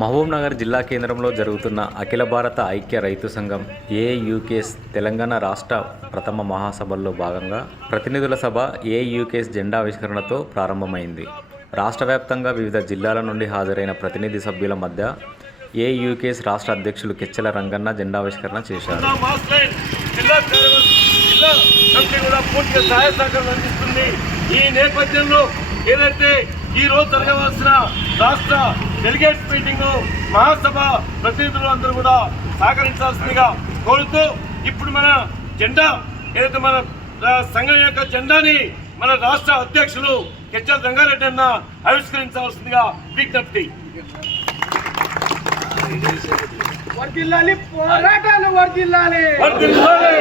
మహబూబ్నగర్ జిల్లా కేంద్రంలో జరుగుతున్న అఖిల భారత ఐక్య రైతు సంఘం ఏయూకేస్ తెలంగాణ రాష్ట్ర ప్రథమ మహాసభల్లో భాగంగా ప్రతినిధుల సభ ఏయూకేస్ జెండా ఆవిష్కరణతో ప్రారంభమైంది. రాష్ట్ర వ్యాప్తంగా వివిధ జిల్లాల నుండి హాజరైన ప్రతినిధి సభ్యుల మధ్య ఏయూకేస్ రాష్ట్ర అధ్యక్షులు కెచ్చల రంగన్న జెండావిష్కరణ చేశారు. ఈ నేపథ్యంలో ఏదైతే ఈ రోజు జరగవలసిన రాష్ట్ర డెలిగేట్స్ మీటింగ్ మహాసభ ప్రతినిధులు అందరూ కూడా సహకరించాల్సిందిగా కోరుతూ ఇప్పుడు మన జెండా ఏదైతే మన సంఘం యొక్క జెండాని మన రాష్ట్ర అధ్యక్షులు కెచ్చల రంగారెడ్డి అన్న ఆవిష్కరించాల్సిందిగా విజ్ఞప్తి. వర్దిల్లాలి పోరాటాలు వర్దిల్లాలి వర్ధిల్లాలి.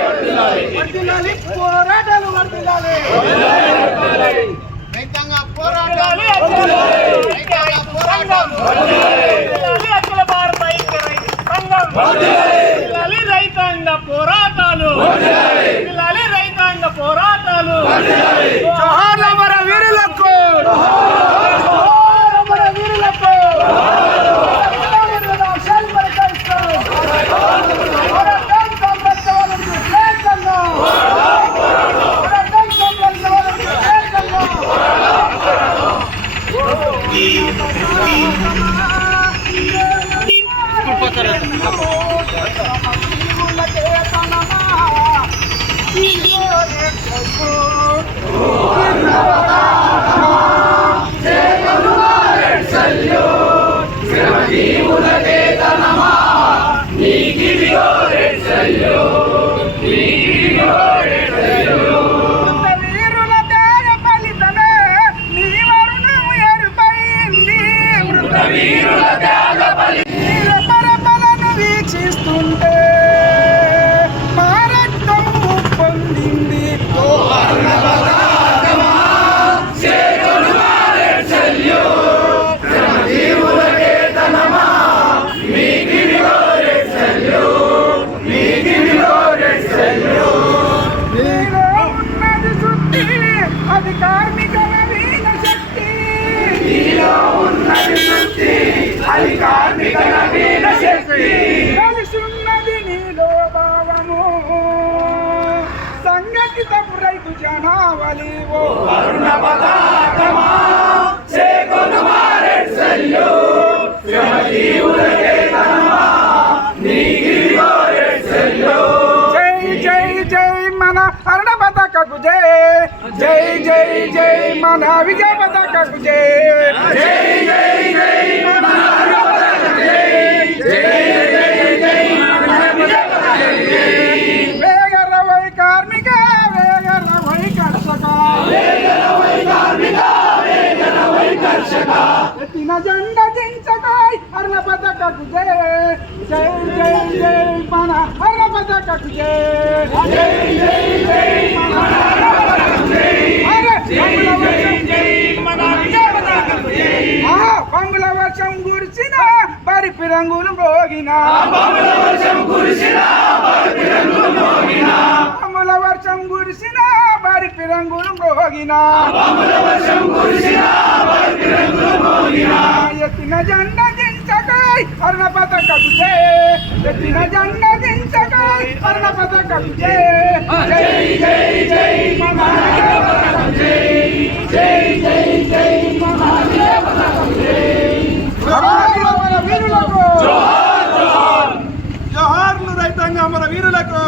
వర్దిల్లాలి పోరాటాలు వర్దిల్లాలి రైతాంగ పోరాటాలు రైతాంగ పోరాటాలు జిల్లాలి అఖిల భారత ఐక్య రైతు సంఘం జిల్లాలి రైతాంగ పోరాటాలు జిల్లాలి రైతాంగ పోరాటాలు జోహార్ల మన వీరులకు జోహార్ మన వీరులకు తెలంగాణ శల్మల కైసం పోరాటం సంరక్షణకు శ్రేష్టంగా పోరాటం సంరక్షణకు శ్రేష్టంగా వీరుల జనావళి ఓ అరుణ పతాకమా చేకొను మారెడ్సల్లు జై జై జై మన అరుణ పతాకకు జై. జై జై జై మన విజయ పతాకకు జై. జై జై జై ఎత్తిన జెండ దించకాయ్ అరుణ పతాకకు జై. జై జై జై మన అరుణ పతాకకు జై. జై జై జై మన అరుణ పంగుల వర్షం జై కురిసిన మోగిన. పంగుల వర్షం కురిసిన బరి రంగులు మోగిన. పంగుల వర్షం కురిసిన బరి రంగులు మోగిన. వర్షం కురిసిన ఎత్తిన జెండ దించకాయ్ అరుణ పతాకకు జై. ఎత్తిన జెండ జయించకాయ్ అరుణ పతాకకు జై. జై జై జై జై. జై వీరులకు. జోహార్లు రైతాంగ మన వీరులకు.